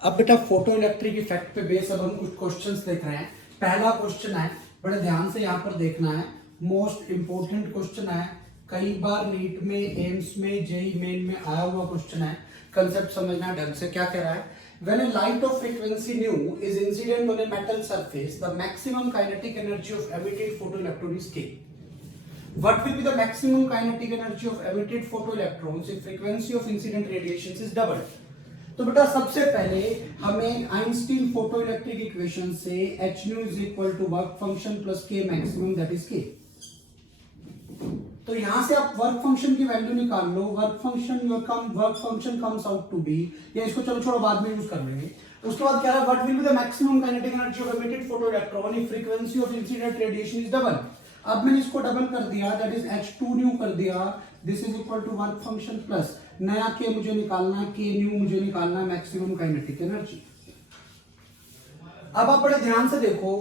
अब बेटा photo electric effect पे बेस अब हम कुछ क्वेश्चंस देख रहे हैं। पहला क्वेश्चन है, बड़े ध्यान से यहाँ पर देखना है, मोस्ट इंपोर्टेंट क्वेश्चन है, कई बार नीट में, एम्स में, जेई मेन में आया हुआ क्वेश्चन है। कंसेप्ट समझना ढंग से। क्या कह रहा है? When a light of frequency nu is incident on a metal surface, the maximum kinetic energy of emitted photoelectron is K. What will be the maximum kinetic energy of emitted photoelectrons if frequency of incident radiations is doubled? तो बेटा सबसे पहले हमें Einstein photo electric equation से h nu is equal to work function plus k maximum that is k। तो यहां से आप वर्क फंक्शन की वैल्यू निकाल लो। Work function comes out to be, या इसको चलो छोड़ो बाद में यूज कर लेंगे। उसके बाद क्या है, what will be the maximum kinetic energy of emitted photoelectron if frequency of incident radiation is double. अब मैंने इसको डबल कर दिया, दैट इज h2 न्यू कर दिया, this is equal to work function plus नया k मुझे निकालना है, k न्यू मुझे निकालना है मैक्सिमम काइनेटिक एनर्जी। अब आप बड़े ध्यान से देखो,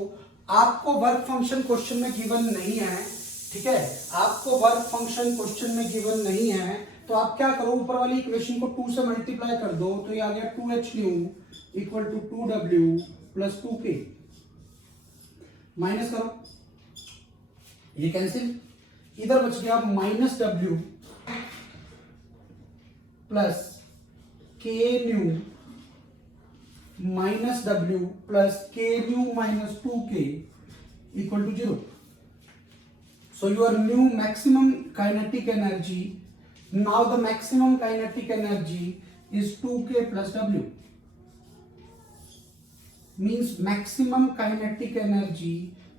आपको वर्क फंक्शन क्वेश्चन में गिवन नहीं है, ठीक है, आपको वर्क फंक्शन क्वेश्चन में गिवन नहीं है, तो आप क्या करो, ऊपर वाली इक्वेशन को 2 से मल्टीप्लाई कर दो, तो ये आ गया 2h new equal to 2w plus 2k। Minus करो, ये कैंसिल, इधर बच गया minus w plus k new minus w plus k new minus 2k equal to 0। So your new maximum kinetic energy, now the maximum kinetic energy is 2k plus w, means maximum kinetic energy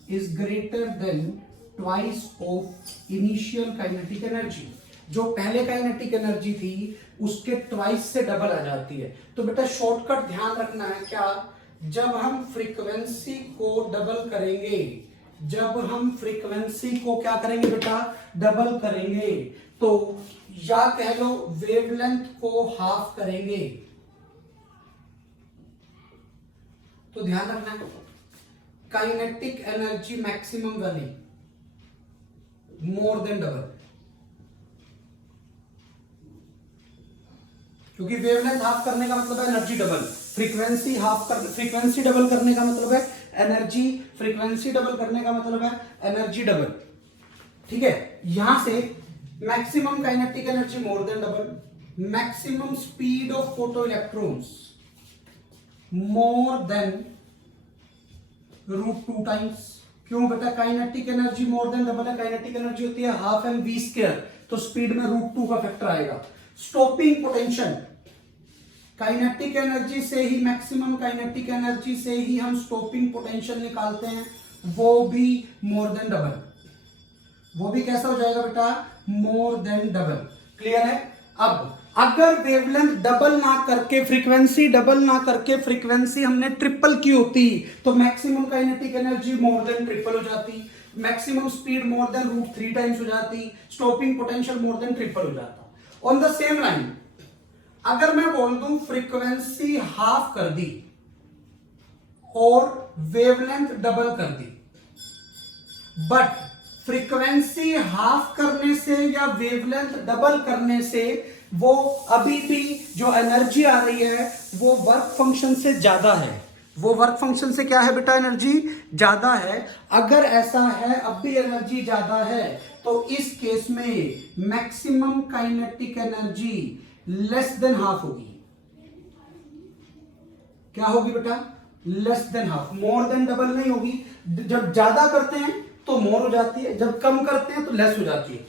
is greater than twice of initial kinetic energy। जो पहले kinetic energy थी उसके twice से double आ जाती है। तो बेटा shortcut ध्यान रखना है, क्या, जब हम फ्रीक्वेंसी को डबल करेंगे, जब हम फ्रीक्वेंसी को क्या करेंगे बेटा, डबल करेंगे, तो या कह लो वेवलेंथ को हाफ करेंगे। तो ध्यान रखना, kinetic energy maximum value more than double, क्योंकि वेवलेंथ हाफ करने का मतलब है एनर्जी डबल, फ्रीक्वेंसी डबल करने का मतलब है एनर्जी, फ्रीक्वेंसी डबल करने का मतलब है एनर्जी डबल। ठीक है, यहां से maximum kinetic energy more than double, maximum speed of photo electrons more than √2 times. क्यों बेटा, kinetic energy more than double है, काइनेटिक एनर्जी होती है हाफ एम वी स्क्वायर, तो स्पीड में √2 का फैक्टर आएगा। स्टॉपिंग पोटेंशियल, काइनेटिक एनर्जी से ही, मैक्सिमम काइनेटिक एनर्जी से ही हम स्टॉपिंग पोटेंशियल निकालते हैं, वो भी मोर देन डबल, वो भी कैसा हो जाएगा बेटा, मोर देन डबल। क्लियर है? अब अगर वेवलेंथ डबल ना करके, फ्रीक्वेंसी डबल ना करके, फ्रीक्वेंसी हमने ट्रिपल की होती, तो maximum kinetic energy more than triple हो जाती, maximum speed more than √3 times हो जाती, stopping potential more than triple हो जाता। ऑन द सेम लाइन अगर मैं बोल दूं फ्रीक्वेंसी हाफ कर दी और वेवलेंथ डबल कर दी, बट फ्रीक्वेंसी हाफ करने से या वेवलेंथ डबल करने से वो अभी भी जो एनर्जी आ रही है वो वर्क फंक्शन से ज्यादा है, वो वर्क फंक्शन से क्या है बेटा, एनर्जी ज्यादा है। अगर ऐसा है, अब भी एनर्जी ज्यादा है, तो इस केस में maximum kinetic energy less than half होगी। क्या होगी बेटा, less than half, more than double नहीं होगी। जब ज्यादा करते हैं तो मोर हो जाती है, जब कम करते हैं तो लेस हो जाती है।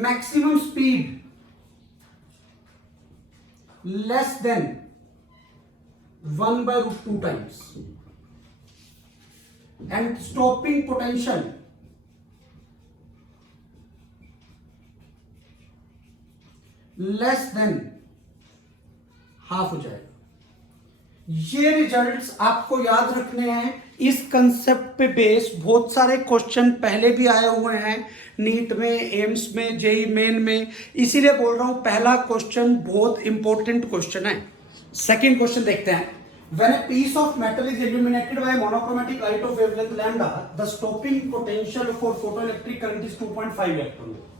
Maximum speed less than 1/√2 times and stopping potential less than half हो जाएगा। ये रिजल्ट्स आपको याद रखने हैं। इस कंसेप्ट पे बेस बहुत सारे क्वेश्चन पहले भी आए हुए हैं नीट में, एम्स में, जेई मेन में, इसीलिए बोल रहा हूं पहला क्वेश्चन बहुत इंपॉर्टेंट क्वेश्चन है। सेकंड क्वेश्चन देखते हैं। When a piece of metal is illuminated by a monochromatic light of wavelength lambda, the stopping potential for photoelectric current is 2.5 electron volt.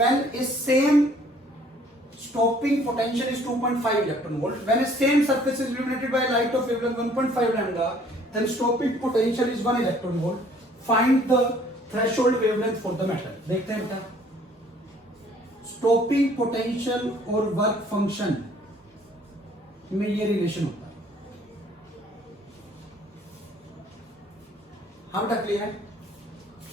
When a same stopping potential is 2.5 electron volt. When a same surface is illuminated by light of wavelength 1.5 lambda, then stopping potential is 1 electron volt. Find the threshold wavelength for the metal. देखते हैं बेटा, stopping potential और work function में ये relation होता है। हम तक क्लियर है?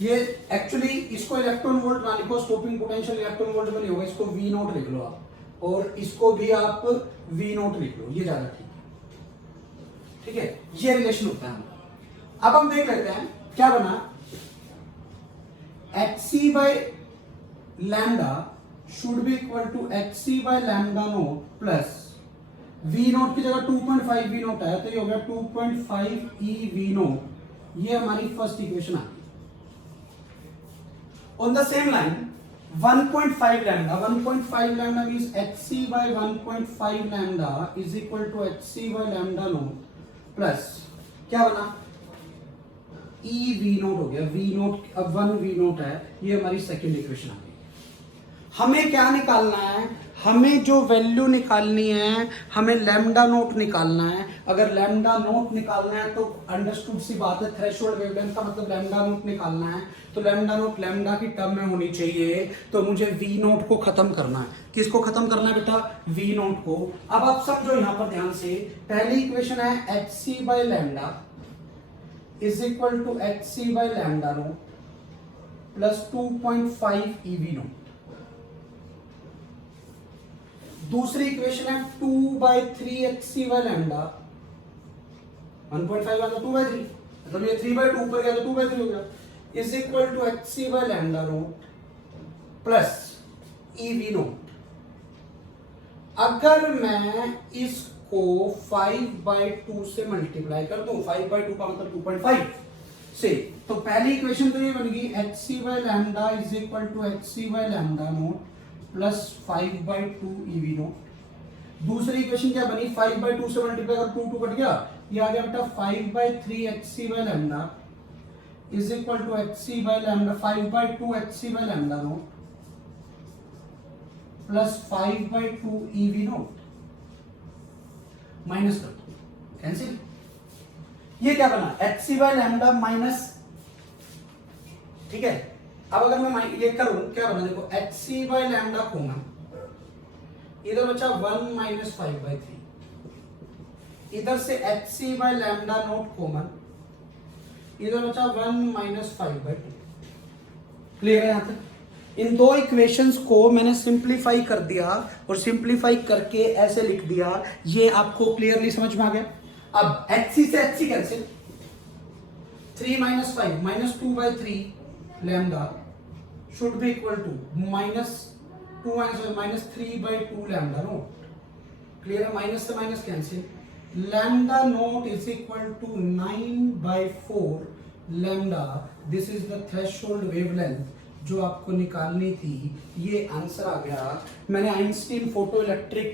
ये एक्चुअली इसको इलेक्ट्रॉन वोल्ट ना लिखो, स्टॉपिंग पोटेंशियल इलेक्ट्रॉन वोल्ट में नहीं होगा, इसको वी नोट लिख लो आप, और इसको भी आप वी नोट लिख लो, ये ज्यादा ठीक है। ठीक है, ये रिलेशन होता है। अब हम देख लेते हैं क्या बना, hc by lambda should be equal to hc by lambda naught plus V naught की जगह 2.5 वी नोट है, तो ये हो गया 2.5 ई वी नोट। ये हमारी फर्स्ट इक्वेशन आ गई। On the same line, 1.5 lambda means hc by 1.5 lambda is equal to hc by lambda naught plus क्या बना, e v naught हो गया, v naught अब 1 v naught है, ये हमारी सेकेंड इक्वेशन आ गई। हमें क्या निकालना है, हमें जो वैल्यू निकालनी है, हमें लैम्डा नोट निकालना है। अगर लैम्डा नोट निकालना है तो अंडरस्टूड सी बात है, थ्रेशोल्ड वेवलेंथ का मतलब लैम्डा नोट निकालना है, तो लैम्डा नोट लैम्डा की टर्म में होनी चाहिए, तो मुझे वी नोट को खत्म करना है। किसको खत्म करना है बेटा, वी नोट को। अब आप समझो यहां पर ध्यान से, पहली इक्वेशन है H C by lambda is equal to H C by lambda naught plus 2.5 E V naught. दूसरी इक्वेशन है 2/3 hc बाय लैम्डा, 1.5 आ गया 2/3, मतलब ये 3/2 ऊपर गया तो 2/3 हो गया, is equal to hc by lambda naught plus ev naught. अगर मैं इसको 5/2 से मल्टीप्लाई कर दूं, 5/2 का मतलब 2.5 से, तो पहली इक्वेशन तो ये बन गई hc by lambda is equal to hc by lambda naught plus 5/2 EV naught. दूसरी इक्वेशन क्या बनी, 5/2 से मल्टीप्लाई कर 2 कट गया, ये आ गया बेटा 5/3 hc by lambda is equal to hc by lambda 5/2 hc by lambda naught plus 5/2 EV naught. Minus कर दो, कैंसिल। ये क्या बना, hc बाय लैम्डा माइनस, ठीक है। अब अगर मैं ये करूं, क्या बना देखो, hc बाय लैम्डा कॉमन, इधर बचा 1 माइनस 5/3, इधर से hc by lambda note common, इधर बचा 1 माइनस 5/2। क्लियर है यहां तक? इन दो इक्वेशंस को मैंने सिंप्लीफाई कर दिया, और सिंप्लीफाई करके ऐसे लिख दिया, ये आपको क्लियरली समझ में आ गया। अब hc से hc cancel, 3 minus 5 minus 2/3 lambda should be equal to minus 2 minus 3/2 lambda naught। Clear है? माइनस से minus cancel, lambda naught is equal to 9/4 lambda. This is the threshold wavelength जो आपको निकालनी थी, ये आंसर आ गया। मैंने आइंस्टीन फोटो इलेक्ट्रिक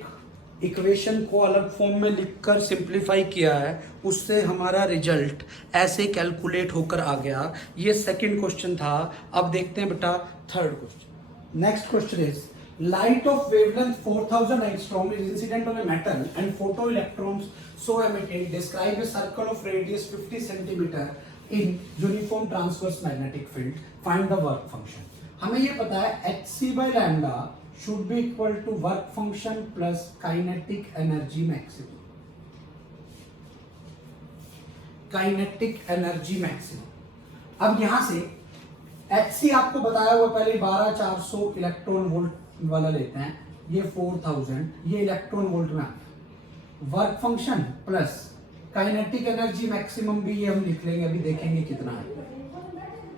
इक्वेशन को अलग फॉर्म में लिखकर सिंप्लीफाई किया है, उससे हमारा रिजल्ट ऐसे कैलकुलेट होकर आ गया। ये सेकंड क्वेश्चन था। अब देखते हैं बेटा third question. Next question is light of wavelength 4000 angstrom is incident on a metal and photo electrons so emitted describe a circle of radius 50 centimetre in uniform transverse magnetic field, find the work function. हमें ये पता है hc by lambda should be equal to work function plus kinetic energy maximum। kinetic energy maximum। अब यहां से hc आपको बताया हुआ पहले 12400 इलेक्ट्रॉन वोल्ट वाला लेते हैं, ये 4000, ये इलेक्ट्रॉन वोल्ट में आ गया। Work function plus kinetic energy maximum भी ये हम लिख लेंगे, अभी देखेंगे कितना है।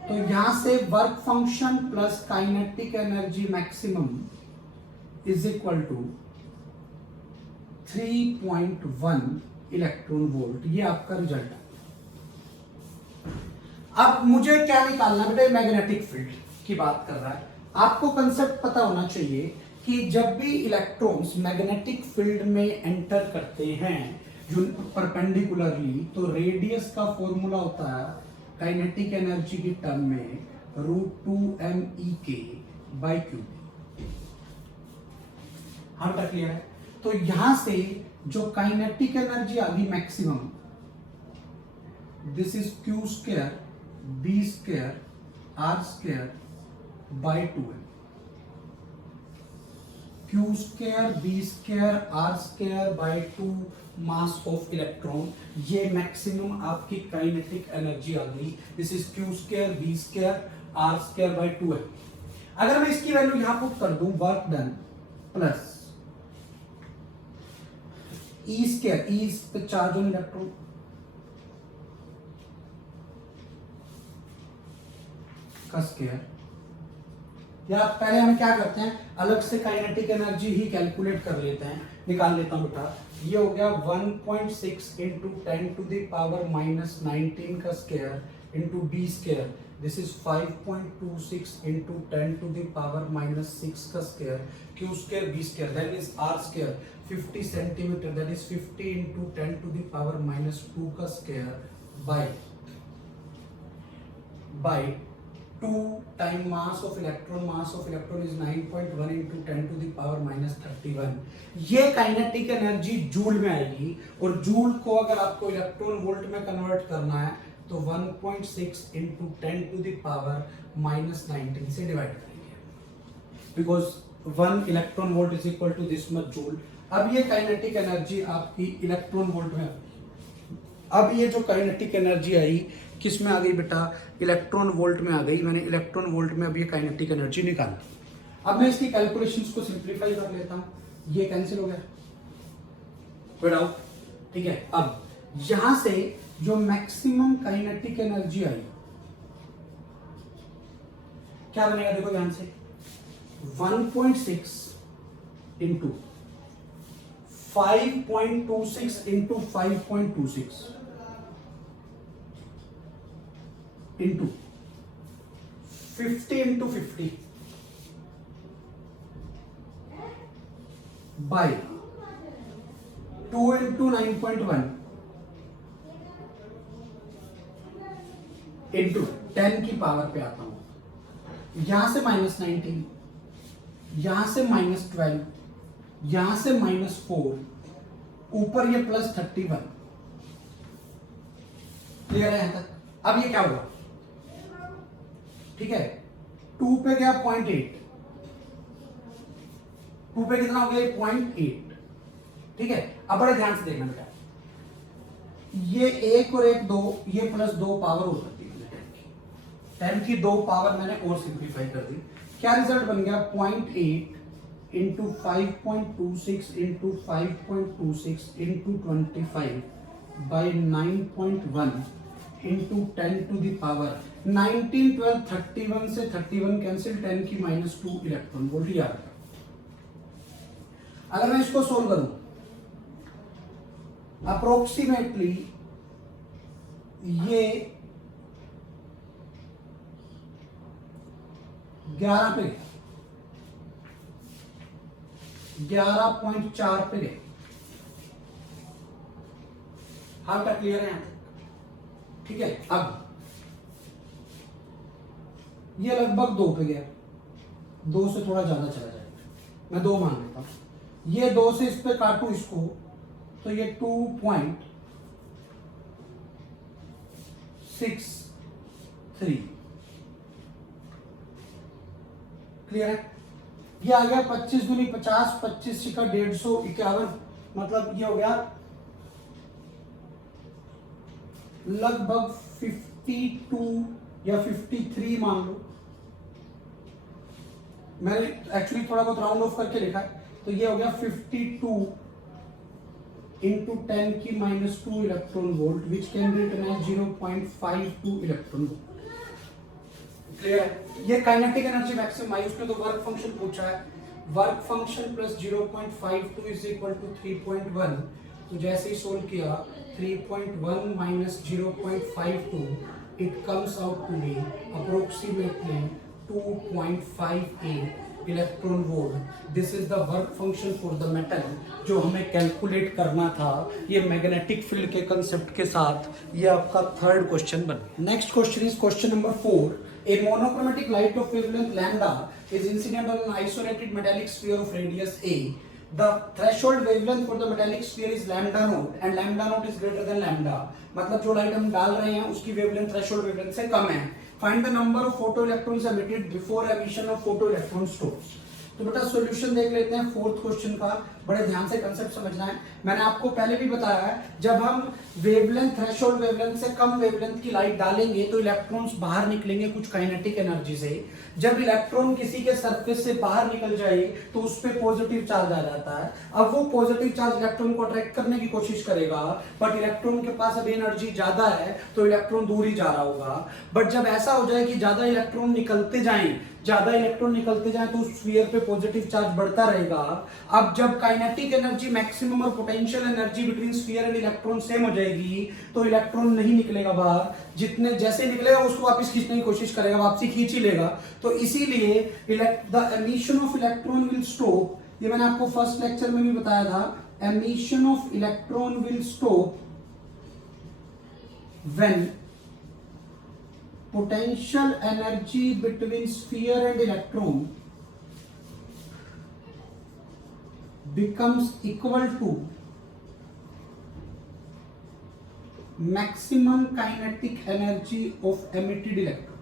तो यहां से work function plus kinetic energy maximum is equal to 3.1 electron volt. ये आपका रिजल्ट है। अब मुझे क्या निकालना बेटा, मैग्नेटिक फील्ड की बात कर रहा है। आपको कंसेप्ट पता होना चाहिए कि जब भी इलेक्ट्रॉन्स मैग्नेटिक फील्ड में एंटर करते हैं परपेंडिकुलरली, तो रेडियस का फॉर्मूला होता है काइनेटिक एनर्जी की टर्म में √2mE/K/Q। हम तक क्लियर है। तो यहां से जो काइनेटिक एनर्जी आ गई maximum, this is Q square B square R square by 2m। Q square B square R square by 2 mass of electron, ये मैक्सिमम आपकी काइनेटिक एनर्जी आ गई। This is Q square B square R square by 2m। अगर मैं इसकी value यहां put कर दूं, work done plus E square, E पे चार्ज ऑन इलेक्ट्रॉन, का स्क्वायर, या पहले हम क्या करते हैं, अलग से काइनेटिक एनर्जी ही कैलकुलेट कर लेते हैं, निकाल लेता हूं बेटा। ये हो गया 1.6 into 10 to the power minus 19 का square into B square, this is 5.26 into 10 to the power minus 6 का square, Q square B square, that is R square 50 centimetre, that is 50 into 10 to the power minus 2 का square by 2 time mass of electron is 9.1 into 10 to the power minus 31। ये kinetic energy joule में आएगी, और joule को अगर आपको electron volt में convert करना है तो 1.6 into 10 to the power minus 19 से डिवाइड करेंगे, because 1 electron volt is equal to this much joule. अब ये काइनेटिक एनर्जी आपकी इलेक्ट्रॉन वोल्ट में, अब ये जो काइनेटिक एनर्जी आई किस में आ गई बेटा, इलेक्ट्रॉन वोल्ट में आ गई। मैंने इलेक्ट्रॉन वोल्ट में अब ये काइनेटिक एनर्जी निकाली। अब मैं इसकी कैलकुलेशंस को सिंपलीफाई कर लेता हूं, ये कैंसिल हो गया, कोई डाउट? ठीक है। अब यहां से जो मैक्सिमम काइनेटिक एनर्जी आई क्या बनेगा, देखो ध्यान से, 1.6 into 5.26 into 5.26 into 50 into 50 by 2 into 9.1 into 10 की पावर पे आता हूं। यहां से माइनस 19, यहां से माइनस 12, यहां से माइनस 4, ऊपर ये प्लस 31। क्लियर है यहां तक? अब ये क्या हुआ, ठीक है, 2 पे गया 0.8, 2 पे कितना हो गया 0.8। ठीक है। अब बड़े ध्यान से देखना बेटा, ये 1 और 1 2, ये प्लस 2 पावर हो सकती है 10 की 2 पावर मैंने और सिंप्लीफाई कर दी। क्या रिजल्ट बन गया, 0.8 into 5.26 into 5.26 into 25 by 9.1 into 10 to the power 19 12 31 से 31 कैंसिल, 10 की माइनस 2 इलेक्ट्रॉन वोल्ट ही आ गया। अगर मैं इसको सोल्व करूं, अप्रोक्सीमेटली ये 11 पे 11.4 पे गए। हाल तक क्लियर है यहां तक? ठीक है। अब ये लगभग 2 पे गया, 2 से थोड़ा ज्यादा चला जाएगा, मैं 2 मान लेता हूं। ये 2 से इस पे काटू इसको तो ये 2.63 क्लियर है। ये आ गया 25 दूनी 50, 25 का 150, 51, मतलब ये हो गया लगभग 52 या 53 मान लो। मैंने एक्चुअली थोड़ा बहुत राउंड ऑफ करके लिखा है, तो ये हो गया 52 इंटू 10 की minus 2 electron volt, which can be written as 0.52 electron volt. Clear है। ये काइनेटिक एनर्जी मैक्सिमम आई, उसमें तो वर्क फंक्शन पूछा है, work function plus 0.52 is equal to 3.1। तो जैसे ही सोल्व किया 3.1 minus 0.52, it comes out to be approximately 2.58 electron volt. This is the work function for the metal जो हमें कैलकुलेट करना था, ये मैग्नेटिक फील्ड के कंसेप्ट के साथ। ये आपका थर्ड क्वेश्चन बन। Next question is question number 4। A monochromatic light of wavelength lambda is incident on an isolated metallic sphere of radius a. the threshold wavelength for the metallic sphere is lambda naught and lambda naught is greater than lambda, मतलब जो light हम डाल रहे हैं उसकी wavelength threshold wavelength से कम है. Find the number of photo electrons emitted before emission of photo electron Stokes. तो बेटा सॉल्यूशन देख लेते हैं फोर्थ क्वेश्चन का. बड़े ध्यान से कंसेप्ट समझना है. मैंने आपको पहले भी बताया है, जब हम वेवलेंथ थ्रेशोल्ड वेवलेंथ से कम वेवलेंथ की लाइट डालेंगे तो इलेक्ट्रॉन्स बाहर निकलेंगे कुछ काइनेटिक एनर्जी से. जब इलेक्ट्रॉन किसी के सरफेस से बाहर निकल जाए तो उस पर पॉजिटिव चार्ज आ जाता है. अब वो पॉजिटिव चार्ज इलेक्ट्रॉन को अट्रैक्ट करने की कोशिश करेगा, बट इलेक्ट्रॉन के पास अभी एनर्जी ज्यादा है तो इलेक्ट्रॉन दूर ही जा रहा होगा. बट जब ऐसा हो जाए कि ज्यादा इलेक्ट्रॉन निकलते जाएं तो उस स्फीयर पे पॉजिटिव चार्ज बढ़ता रहेगा. अब जब काइनेटिक एनर्जी मैक्सिमम और potential energy between sphere and electron same हो जाएगी तो इलेक्ट्रॉन नहीं निकलेगा बाहर. जितने जैसे निकलेगा उसको वापस खींचने की कोशिश करेगा, वापसी खींच ही लेगा. तो इसीलिए the emission of electron will stop. ये मैंने आपको फर्स्ट लेक्चर में भी बताया था. Emission of electron will stop when potential energy between sphere and electron becomes equal to maximum kinetic energy of emitted electron.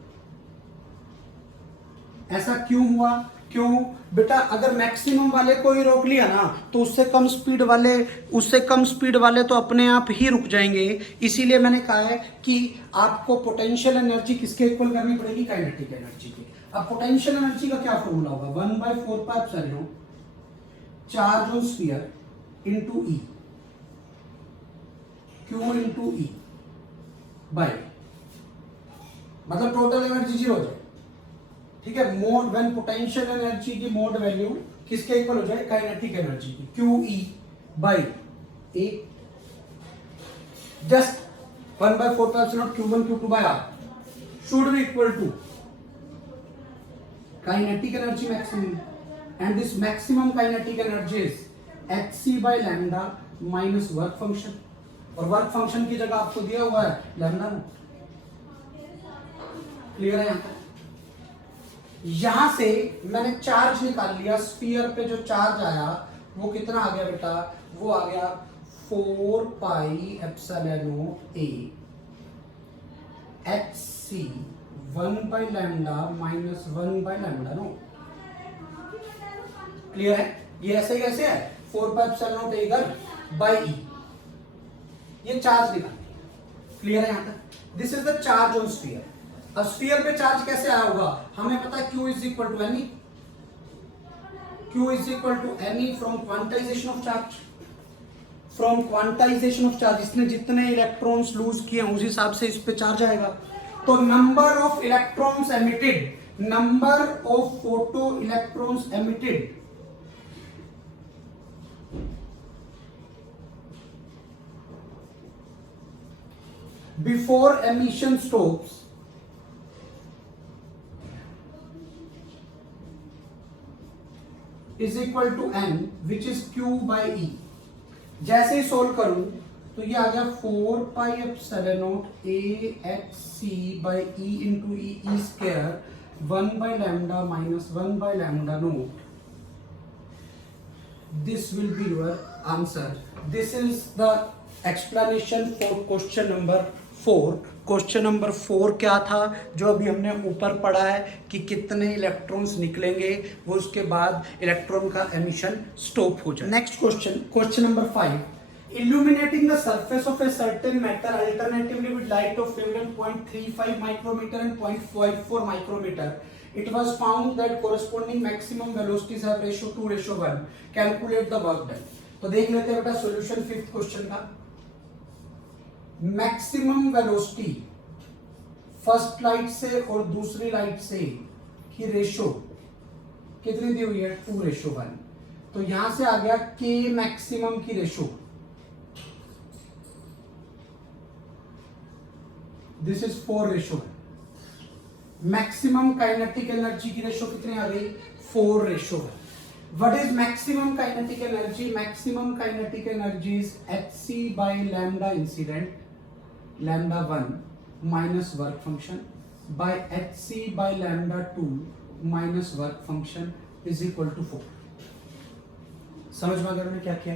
ऐसा क्यों हुआ? क्यों बेटा? अगर मैक्सिमम वाले को ही रोक लिया ना तो उससे कम स्पीड वाले तो अपने आप ही रुक जाएंगे. इसीलिए मैंने कहा है कि आपको पोटेंशियल एनर्जी किसके इक्वल करनी पड़ेगी? काइनेटिक एनर्जी की. अब पोटेंशियल एनर्जी का क्या फॉर्मूला होगा? 1/4πε charge on sphere into E, Q into E by, मतलब टोटल एनर्जी 0 हो जाए. ठीक है. मोड व्हेन पोटेंशियल एनर्जी की मोड वैल्यू किसके इक्वल हो जाए? काइनेटिक एनर्जी की. Q E by A, just 1/4πε q1 q2 by r should be equal to kinetic energy maximum, and this maximum kinetic energy is hc by lambda minus work function. और work function की जगह आपको दिया हुआ है lambda naught. Clear है? यहां से मैंने चार्ज निकाल लिया. स्फीयर पे जो चार्ज आया वो कितना आ गया बेटा? वो आ गया 4πε a hc 1/λ minus 1/λ naught. Clear है? ये ऐसे कैसे है? 4πε a इधर बाई ई, ये चार्ज निकाल. क्लियर है यहां तक? This is the charge on sphere. अब स्फीयर पे चार्ज कैसे आया होगा? हमें पता है Q is equal to N E. Q is equal to N E from quantization of charge. From quantization of charge, इसने जितने इलेक्ट्रॉन्स लूज किए उस हिसाब से इस पे चार्ज आएगा. तो number of electrons emitted, number of photo electrons emitted before emission stops is equal to n which is q by E. जैसे ही सोल्व करूं तो ये आ गया 4πε0 a h c by E into E square 1/λ minus 1/λ naught. This will be your answer. This is the explanation for question number 4. Question number 4 क्या था जो अभी हमने ऊपर पढ़ा है कि कितने इलेक्ट्रॉन्स निकलेंगे, वो उसके बाद इलेक्ट्रॉन का एमिशन स्टॉप हो जाए. Next question, question number 5. Illuminating the surface of a certain matter alternatively with light of wavelength 0.35 micrometer and 0.54 micrometer, it was found that corresponding maximum velocities have ratio 2:1. Calculate the work done. तो देख लेते हैं बेटा solution 5th question का. Maximum velocity first light से और दूसरी light से की रेशो कितनी दी हुई है? 2:1. तो यहां से आ गया के मैक्सिमम की ratio, this is 4:1. Maximum kinetic energy की रेशो कितनी आ गई? 4:1. What is maximum kinetic energy? Maximum kinetic energy is hc by lambda incident, lambda 1 minus work function by hc by lambda 2 minus work function is equal to 4. समझ में आ गया मैंने क्या किया?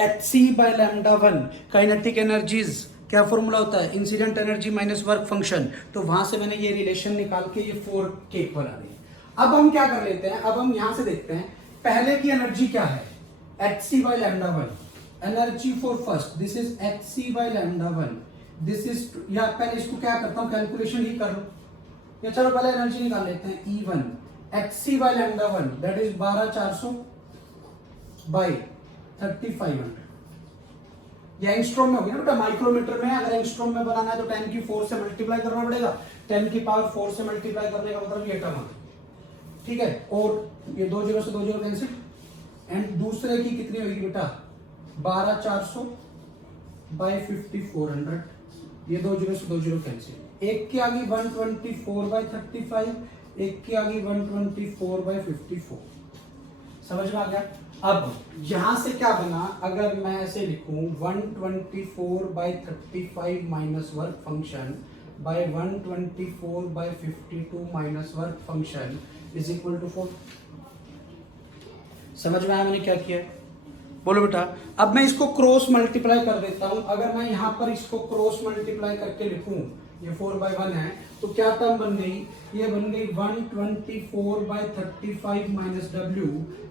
hc/λ1 kinetic energies क्या formula होता है? Incident energy minus work function. तो वहां से मैंने ये रिलेशन निकाल के ये 4 बना दी। अब हम क्या कर लेते हैं, अब हम यहां से देखते हैं पहले की एनर्जी क्या है, hc/λ1 energy for first, this is hc/λ1, this is, या पहले इसको क्या करता हूं कैलकुलेशन ही कर लो, या चलो पहले एनर्जी निकाल लेते हैं E1 hc/λ1 that is 12400 by 3500, या एंगस्ट्रॉम में होगी ना बेटा, माइक्रोमीटर में अगर एंगस्ट्रॉम में बनाना है तो 10 की 4 से मल्टीप्लाई करना पड़ेगा, 10 की पावर 4 से मल्टीप्लाई करने का मतलब ये टर्म है, ठीक है, और ये 2 0 से 2 0 कैंसिल, एंड दूसरे की कितनी होगी बेटा 12400 बाई 5400, ये 2 0 से 2 0 कैंसिल, एक की आ गई 124 बाई 35, एक की आ गई 124 बाई 54, समझ में आ गया? अब यहां से क्या बना, अगर मैं ऐसे लिखूं 124 by 35 minus work function by 124 by 52 minus work function is equal to 4। समझ में आया मैंने क्या किया? बोलो बेटा। अब मैं इसको क्रॉस मल्टीप्लाई कर देता हूं, अगर मैं यहां पर इसको क्रॉस मल्टीप्लाई करके लिखूं, ये 4/1 है, तो क्या टर्म बन गई, ये बन गई 124 by 35 minus W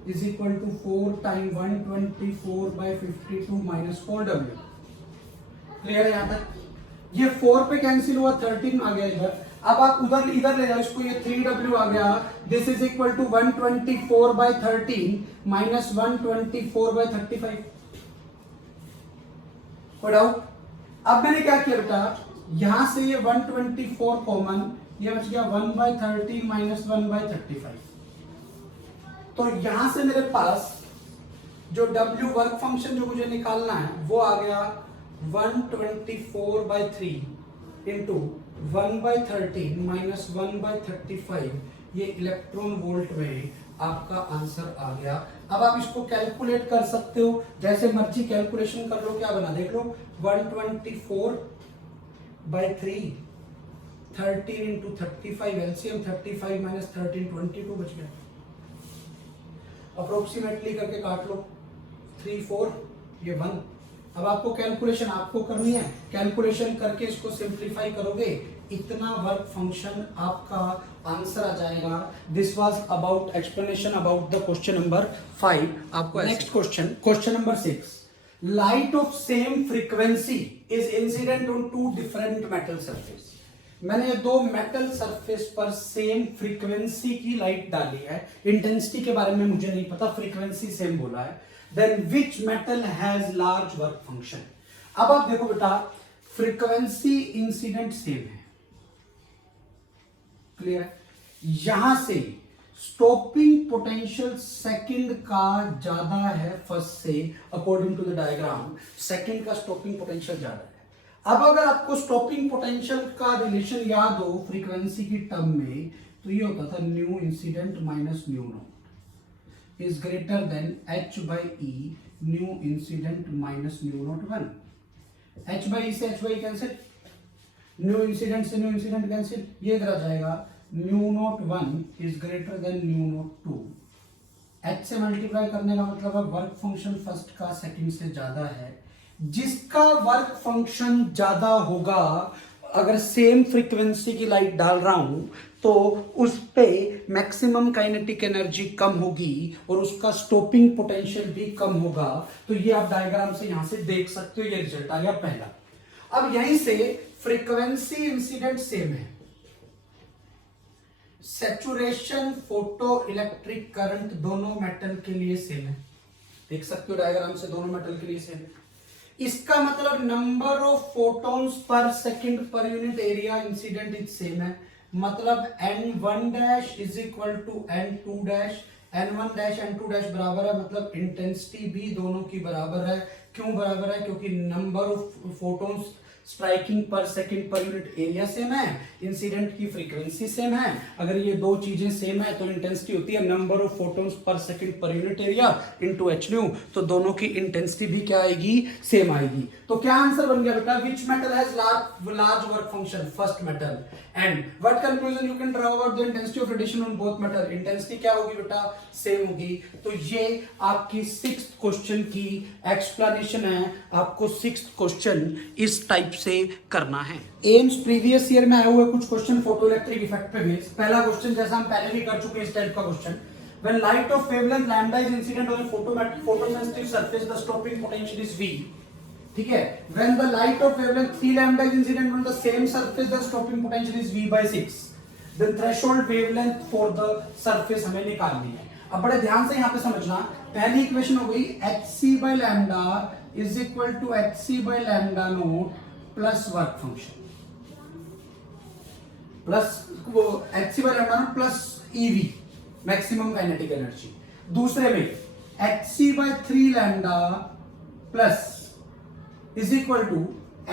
is equal to 4 time 124 by 52 minus 4W। Clear है यहाँ तक? ये 4 पे कैंसिल हुआ, 13 आ गया इधर। अब आप इधर ले जाओ इसको, ये 3W आ गया, this is equal to 124 by 13 minus 124 by 35। कोई डाउट? अब मैंने क्या किया बेटा, यहां से ये 124 कॉमन, ये बच गया 1/13 माइनस 1/35। तो यहां से मेरे पास जो W वर्क फंक्शन जो मुझे निकालना है वो आ गया 124/3 इंटू 1/13 माइनस 1/35, ये इलेक्ट्रॉन वोल्ट में आपका आंसर आ गया। अब आप इसको कैलकुलेट कर सकते हो, जैसे मर्जी कैलकुलेशन कर लो, क्या बना देख लो, 124/3 13 इंटू 35, एलसीएम 35 माइनस 13 22 बच गया। अप्रोक्सीमेटली करके काट लो, 3 4 ये 1। अब आपको कैलकुलेशन आपको करनी है, कैलकुलेशन करके इसको सिंप्लीफाई करोगे, इतना वर्क फंक्शन आपका आंसर आ जाएगा। This was about explanation about the question number 5। आपको next question number 6, light of same frequency is incident on 2 different metal surface. मैंने 2 मेटल सरफेस पर सेम फ्रीक्वेंसी की लाइट डाली है, इंटेंसिटी के बारे में मुझे नहीं पता, फ्रीक्वेंसी सेम बोला है। Then which metal has large work function. अब आप देखो बेटा, फ्रीक्वेंसी इंसिडेंट सेम है, क्लियर है? यहां से स्टॉपिंग पोटेंशियल सेकंड का ज्यादा है फर्स्ट से, according to the diagram second का स्टॉपिंग पोटेंशियल ज्यादा है। अब अगर आपको स्टॉपिंग पोटेंशियल का रिलेशन याद हो फ्रीक्वेंसी की टर्म में, तो ये होता था new incident minus new naught is greater than h/e new incident minus new not 1। h/e से h/e कैंसिल, न्यू इंसिडेंट से न्यू इंसिडेंट कैंसिल, ये इधर आ जाएगा, new not 1 is greater than new not 2। h से मल्टीप्लाई करने का मतलब है वर्क फंक्शन फर्स्ट का सेकंड से ज्यादा है। जिसका वर्क फंक्शन ज्यादा होगा, अगर सेम फ्रीक्वेंसी की लाइट डाल रहा हूं तो उस पे मैक्सिमम काइनेटिक एनर्जी कम होगी और उसका स्टॉपिंग पोटेंशियल भी कम होगा। तो ये आप डायग्राम से यहां से देख सकते हो, ये रिजल्ट आ गया पहला। अब यहीं से फ्रीक्वेंसी इंसिडेंट सेम है, सैचुरेशन फोटो इलेक्ट्रिक करंट दोनों मेटल के लिए सेम है, देख सकते हो डायग्राम से दोनों मेटल के लिए सेम है। इसका मतलब number of photons per second per unit area incident is same है, मतलब n1 dash is equal to n2 dash, n1 dash n2 dash बराबर है, मतलब इंटेंसिटी भी दोनों की बराबर है। क्यों बराबर है? क्योंकि नंबर ऑफ फोटॉन्स स्ट्राइकिंग पर second per unit area same है, इंसिडेंट की फ्रीक्वेंसी सेम है। अगर ये दो चीजें सेम है तो इंटेंसिटी होती है number of photons per second per unit area into h nu, तो दोनों की इंटेंसिटी भी क्या आएगी, सेम आएगी। तो क्या आंसर बन गया बेटा, विच metal has large work function, first metal. And what conclusion you can draw about the intensity of radiation on both metal, intensity क्या होगी बेटा, सेम होगी। तो ये आपकी 6th क्वेश्चन की एक्सप्लेनेशन है। आपको 6th क्वेश्चन इस टाइप से करना है। एम्स प्रीवियस ईयर में आए हुए कुछ क्वेश्चन फोटोइलेक्ट्रिक इफेक्ट पे बेस्ड। पहला क्वेश्चन जैसा हम पहले भी कर चुके हैं इस टाइप का question, when light of wavelength lambda is incident on a photosensitive surface the stopping potential is V, ठीक है। when the light of wavelength 3 lambda is incident on the same surface the stopping potential is V by 6, then threshold wavelength for the surface हमें निकालनी है। अब बड़े ध्यान से यहाँ पे समझना, पहली इक्वेशन हो गई hc by lambda is equal to hc by lambda naught plus work function plus वो hc by lambda naught plus ev maximum kinetic energy. दूसरे में hc by 3 lambda plus is equal to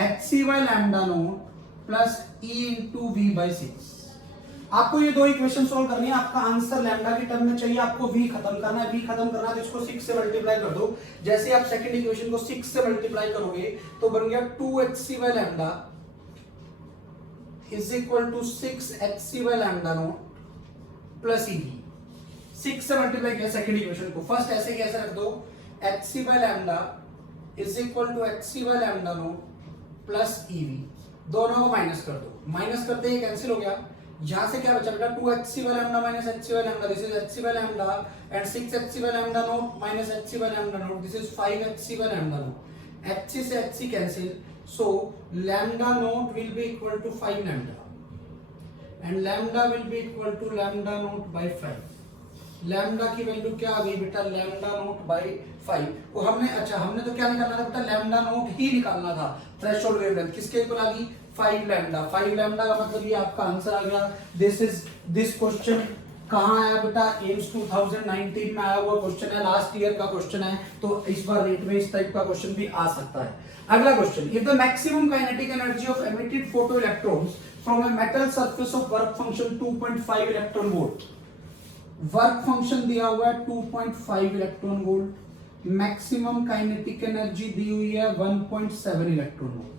hc by lambda naught plus e into V by 6। आपको ये दो equation solve करनी है। आपका answer lambda की टर्म में चाहिए, आपको v खत्म करना है। v खत्म करना है तो इसको 6 से मल्टीप्लाई कर दो। जैसे आप सेकंड इक्वेशन को 6 से मल्टीप्लाई करोगे तो बन गया 2hc by lambda is equal to 6hc by lambda naught plus ev। 6 से मल्टीप्लाई किया सेकंड इक्वेशन को, फर्स्ट ऐसे कैसे रख दो, hc by lambda is equal to hc by lambda naught plus ev, दोनों को माइनस कर दो। माइनस करते ही कैंसिल हो गया, यहां से क्या बचा बेटा 2hc by lambda minus hc by lambda, this is hc by lambda and 6hc by lambda naught minus hc by lambda naught, this is 5hc by lambda naught. hc से hc cancel, so lambda naught will be equal to 5 lambda and lambda will be equal to lambda naught by 5। Lambda की value क्या आ गई बेटा, lambda naught by 5। और हमने तो क्या निकालना था बेटा, लैम्डा नोट ही निकालना था। थ्रेशोल्ड वेवलेंथ किसके इक्वल आ गई, 5 लैम्डा। 5 लैम्डा का मतलब ये आपका आंसर आ गया। दिस क्वेश्चन कहाँ आया बेटा, एम्स 2019 में आया हुआ क्वेश्चन है, लास्ट ईयर का क्वेश्चन है। तो इस बार रेट में इस टाइप का क्वेश्चन भी आ सकता है। अगला question, if the maximum kinetic energy of emitted photo electrons from a metal surface of work function 2.5 electron volt, work function दिया हुआ है 2.5 electron volt, maximum kinetic energy दी हुई है 1.7 इलेक्ट्रॉन वोल्ट,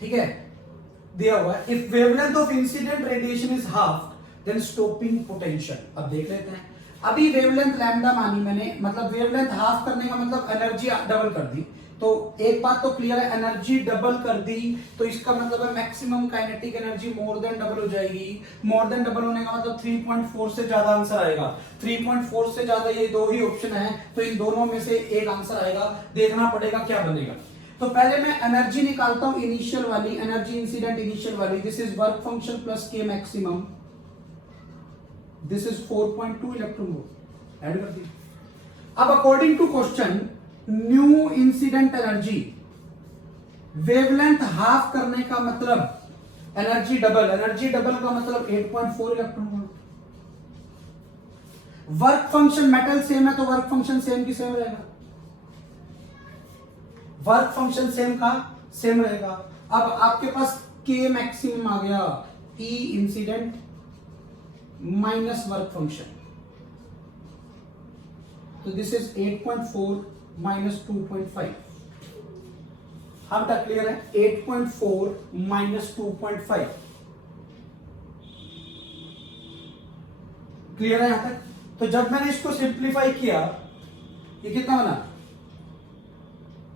ठीक है, दिया हुआ है। If wavelength of incident radiation is half then stopping potential. अब देख लेते हैं, अभी वेवलेंथ लैम्डा मानी मैंने, मतलब वेवलेंथ हाफ करने का मतलब एनर्जी डबल कर दी। तो एक बात तो क्लियर है, एनर्जी डबल कर दी तो इसका मतलब है maximum kinetic energy more than double हो जाएगी। मोर देन डबल होने का मतलब 3.4 से ज्यादा आंसर आएगा। 3.4 से ज्यादा ये दो ही ऑप्शन है, तो इन दोनों में से एक आंसर आएगा। देखना पड़ेगा क्या बनेगा। तो पहले मैं एनर्जी निकालता हूं, इनिशियल वाली एनर्जी, इंसिडेंट इनिशियल वाली। This is work function plus के maximum, this is 4.2 electron volt, add कर दी। अब according to question, new incident energy, wavelength half करने का मतलब एनर्जी डबल, एनर्जी डबल का मतलब 8.4 electron volt. Work function metal same है तो वर्क फंक्शन सेम की सेम रहेगा, वर्क फंक्शन सेम का सेम रहेगा। अब आपके पास के मैक्सिमम आ गया, ई इंसिडेंट माइनस वर्क फंक्शन, तो दिस इज 8.4 माइनस 2.5। हम तक क्लियर है, 8.4 माइनस 2.5 क्लियर है यहां तक। तो जब मैंने इसको सिंप्लीफाई किया, ये कितना बना,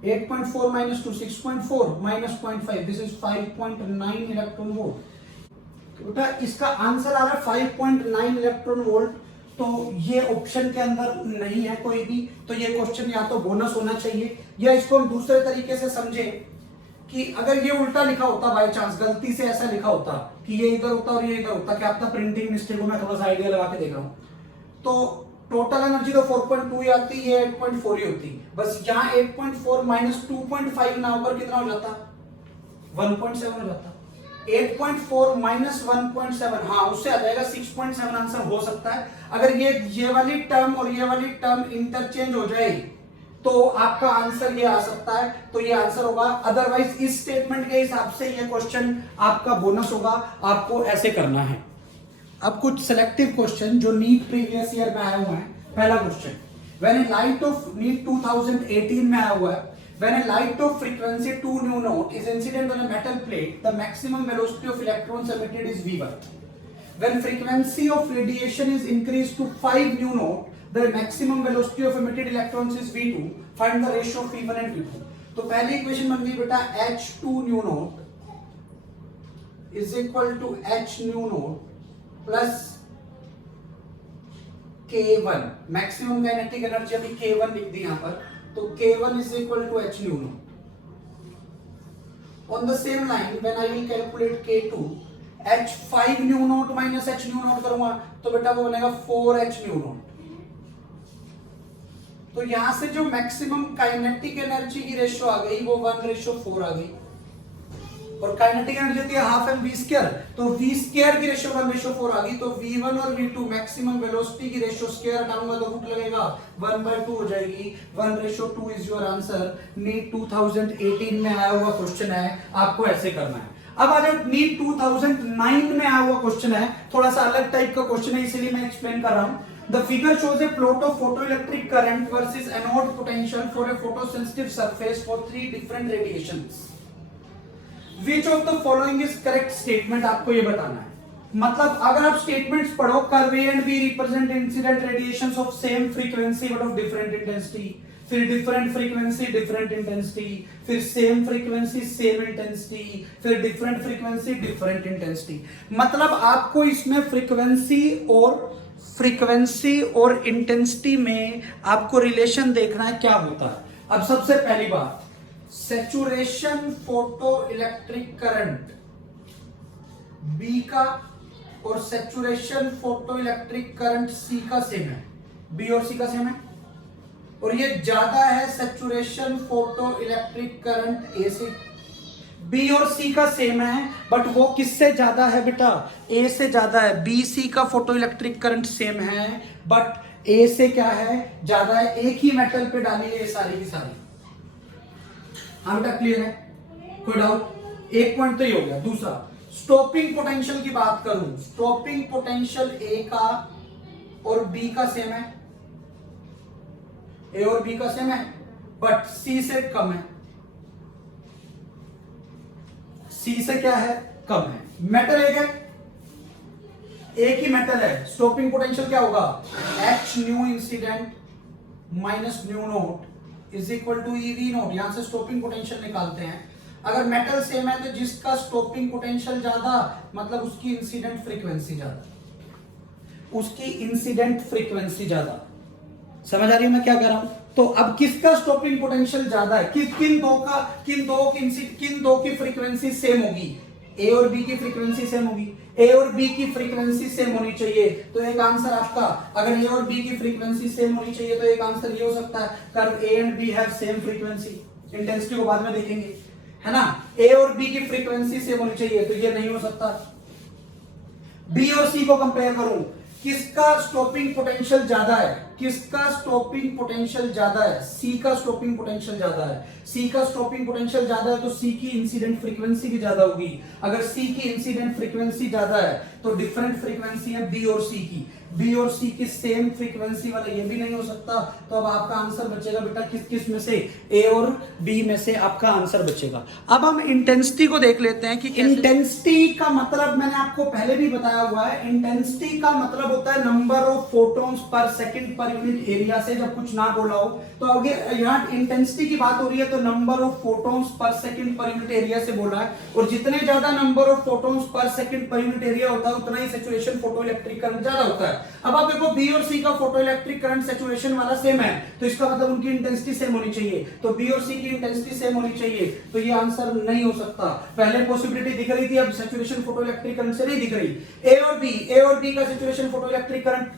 8.4 minus 2, 6.4 minus 0.5, this is 5.9 electron volt. तो बेटा इसका आंसर आ रहा है 5.9 इलेक्ट्रॉन वोल्ट। तो ये ऑप्शन के अंदर नहीं है कोई भी, तो ये क्वेश्चन या तो बोनस होना चाहिए, या इसको हम दूसरे तरीके से समझे कि अगर ये उल्टा लिखा होता, बाय चांस गलती से ऐसा लिखा होता कि ये इधर होता और ये इधर होता, क्या आपका प्रिंटिंग मिस्टेक हो, मैं थोड़ा सा आइडिया लगा के देख रहा हूं। तो टोटल एनर्जी तो 4.2 ही आती है, 8.4 ही होती, बस यहाँ 8.4 माइनस 2.5 ना होकर कितना हो जाता, 1.7 हो जाता। 8.4 माइनस 1.7, हाँ उससे आ जाएगा 6.7 आंसर हो सकता है। अगर ये वाली टर्म और ये वाली टर्म इंटरचेंज हो जाए तो आपका आंसर ये आ सकता है, तो ये आंसर होगा। अदरवाइज इस स्टेटमेंट के हिसाब से ये क्वेश्चन आपका बोनस होगा, आपको ऐसे करना है। अब कुछ सिलेक्टिव क्वेश्चन जो नीट प्रीवियस ईयर में आए हुए हैं। पहला question, when a light of NEET 2018 में आया हुआ है, when a light of frequency 2 nu naught is incident on a metal plate, the maximum velocity of electrons emitted is v1. When frequency of radiation is increased to 5 nu naught, the maximum velocity of emitted electrons is v2. Find the ratio of v1 and v2. तो पहली equation बन गई बेटा h2 nu naught is equal to h nu naught plus k1. Maximum kinetic energy अभी k1 लिख दी यहां पर, तो k1 is equal to h nu naught. On the same line, when I will calculate k2, h5 new not minus h new not करूंगा तो बेटा वो बनेगा 4h न्यू नॉट। तो यहां से जो मैक्सिमम काइनेटिक एनर्जी की रेशियो आ गई वो 1:4 आ गई, और काइनेटिक एनर्जी होती है हाफ एम वी स्क्वायर, तो वी स्क्वायर की रेशियो 1:4 आ गई, तो v1 और v2 मैक्सिमम वेलोसिटी की रेशियो स्क्वायर हटाऊंगा तो रूट लगेगा 1/2 हो जाएगी। 1:2 इज योर आंसर। नीट 2018 में आया हुआ क्वेश्चन है, आपको ऐसे करना है। अब आ जाओ नीट 2009 में आया हुआ क्वेश्चन है, थोड़ा सा अलग टाइप का क्वेश्चन है इसलिए मैं एक्सप्लेन कर रहा हूं। The figure shows a plot of photoelectric current versus anode potential for a photosensitive surface for 3 different radiations. Which of the following is correct statement, आपको ये बताना है। मतलब अगर आप स्टेटमेंट्स पढ़ो, curve A and B represent incident radiations of same frequency but of different intensity, फिर different frequency different intensity, फिर सेम फ्रीक्वेंसी सेम इंटेंसिटी, फिर डिफरेंट फ्रीक्वेंसी डिफरेंट इंटेंसिटी। मतलब आपको इसमें फ्रीक्वेंसी और इंटेंसिटी में आपको रिलेशन देखना है क्या होता है। अब सबसे पहली बात, saturation photo electric current B का और saturation photo electric current C का सेम है, बी और सी का सेम है, और ये ज्यादा है सैचुरेशन फोटो इलेक्ट्रिक करंट ए से। बी और सी का सेम है, बट वो किससे ज्यादा है बेटा, ए से ज्यादा है। बी सी का फोटो इलेक्ट्रिक करंट सेम है, बट ए से क्या है, ज्यादा है। एक ही मेटल पे डाली है सारी की सारी। हाँ बेटा क्लियर है, कोई डाउट? एक पॉइंट तो ये हो गया। दूसरा, स्टॉपिंग पोटेंशियल की बात करूं, स्टॉपिंग पोटेंशियल ए का और बी का सेम है, ए और बी का सेम है, बट सी से कम है। सी से क्या है, कम है। मेटल एक है, एक ही मेटल है, स्टॉपिंग पोटेंशियल क्या होगा, H nu incident minus nu naught is equal to EV naught. यहां से स्टॉपिंग पोटेंशियल निकालते हैं। अगर मेटल सेम है तो जिसका स्टॉपिंग पोटेंशियल ज्यादा मतलब उसकी इंसिडेंट फ्रीक्वेंसी ज्यादा, उसकी इंसिडेंट फ्रीक्वेंसी ज्यादा। समझ आ रही है मैं क्या कह रहा हूं? तो अब किसका स्टॉपिंग पोटेंशियल ज्यादा है, किन दो की फ्रीक्वेंसी सेम होगी, ए और बी की फ्रीक्वेंसी सेम होगी। ए और बी की फ्रीक्वेंसी सेम होनी चाहिए, तो एक आंसर आपका, अगर ए और बी की फ्रीक्वेंसी सेम होनी चाहिए तो एक आंसर ये हो सकता है, curve A and B have same frequency. Intensity को बाद में देखेंगे, है ना। ए और बी की फ्रीक्वेंसी सेम होनी चाहिए, तो ये नहीं हो सकता। बी और सी को कंपेयर करूं, किसका स्टॉपिंग पोटेंशियल ज्यादा है, किसका स्टॉपिंग पोटेंशियल ज्यादा है, सी का स्टॉपिंग पोटेंशियल ज्यादा है। सी का स्टॉपिंग पोटेंशियल ज्यादा है तो सी की इंसिडेंट फ्रीक्वेंसी भी ज्यादा होगी। अगर सी की इंसिडेंट फ्रीक्वेंसी ज्यादा है तो डिफरेंट फ्रीक्वेंसी है बी और सी की, बी और सी की सेम फ्रीक्वेंसी वाला ये भी नहीं हो सकता। तो अब आपका आंसर बचेगा बेटा किस किस में से, ए और बी में से आपका आंसर बचेगा। अब हम इंटेंसिटी को देख लेते हैं कि इंटेंसिटी का मतलब मैंने आपको पहले भी बताया हुआ है। इंटेंसिटी का मतलब होता है number of photons per second per unit area से, जब कुछ ना बोला हो तो आगे यहाँ इंटेंसिटी की बात हो रही है तो number of photons per second per unit area से बोल रहा है, और जितने ज्यादा number of photons per second per unit area होता है उतना ही सैचुरेशन फोटो इलेक्ट्रिक करंट ज्यादा होता है। अब आप देखो बी और सी का फोटो इलेक्ट्रिक करंट सैचुरेशन वाला सेम है, तो इसका मतलब उनकी इंटेंसिटी सेम होनी चाहिए, तो बी और सी की इंटेंसिटी सेम होनी चाहिए, तो ये आंसर नहीं हो सकता। पहले पॉसिबिलिटी दिख रही थी, अब सैचुरेशन फोटो इलेक्ट्रिक करंट से नहीं दिख रही। ए और बी का सैचुरेशन फोटो इलेक्ट्रिक करंट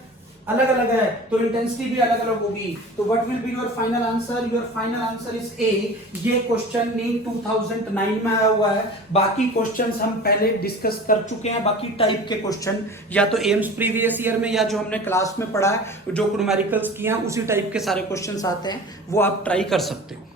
अलग अलग है तो इंटेंसिटी भी अलग अलग होगी। तो what will be your final answer? Your final answer is a. ये क्वेश्चन नीट 2009 में आया हुआ है। बाकी क्वेश्चंस हम पहले डिस्कस कर चुके हैं। बाकी टाइप के क्वेश्चन या तो एम्स प्रीवियस ईयर में या जो हमने क्लास में पढ़ा है, जो न्यूमेरिकल्स किए हैं, उसी टाइप के सारे क्वेश्चंस आते हैं, वो आप ट्राई कर सकते हो।